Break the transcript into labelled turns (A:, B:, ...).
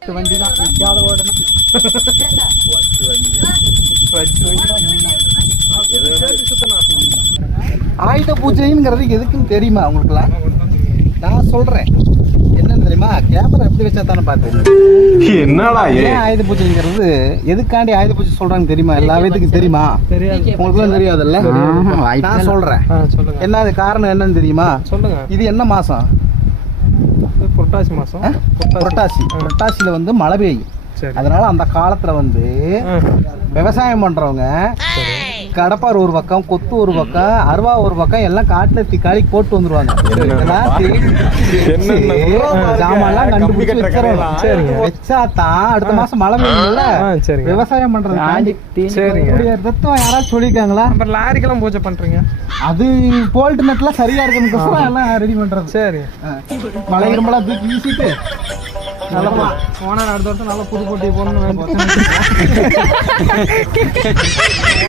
A: வண்டி தான் நிற்காத ஓடணும். ஆயுத பூஜைங்கிறது எதுக்குன்னு தெரியுமா உங்களுக்குலாம்? நான் சொல்றேன் என்னன்னு தெரியுமா? கேமரா எப்படி வச்சா தானே பார்த்து
B: என்னடா
A: ஏன் ஆயுத பூஜைங்கிறது எதுக்காண்டி ஆயுத பூஜை சொல்றாங்க தெரியுமா? எல்லா பேத்துக்கும் தெரியுமா? உங்களுக்குலாம் தெரியாதுல்ல? நான் சொல்றேன் என்ன அது காரணம் என்னன்னு தெரியுமா?
C: சொல்லுங்க.
A: இது என்ன மாசம்?
C: புரட்டாசி மாசம்.
A: புரட்டாசியில வந்து மழை பெய்யும். அதனால அந்த காலத்துல வந்து விவசாயம் பண்றவங்க கடப்பார் ஒரு பக்கம், கொத்து ஒரு பக்கம், அருவா ஒரு பக்கம் எல்லாம் காட்டுல திக்காளி போட்டு வந்துருவாங்க. ஜாமான்லாம் கண்டுபிடிச்சு வச்சாதான் அடுத்த மாசம் மழை பெய்யும்ல விவசாயம் பண்றது. தத்துவம் யாராச்சும் சொல்லியிருக்காங்களா?
C: லாரிக்கெல்லாம் பூஜை பண்றீங்க,
A: அது போல்ட் நெட்லாம் சரியா இருக்குன்னு எல்லாம் ரெடி பண்றது.
C: சரி,
A: மழை இரும்பெல்லாம் தூக்கி வீசிட்டு
C: நல்லா போனா அடுத்த வருஷம் நல்லா புது போட்டி போடணும்.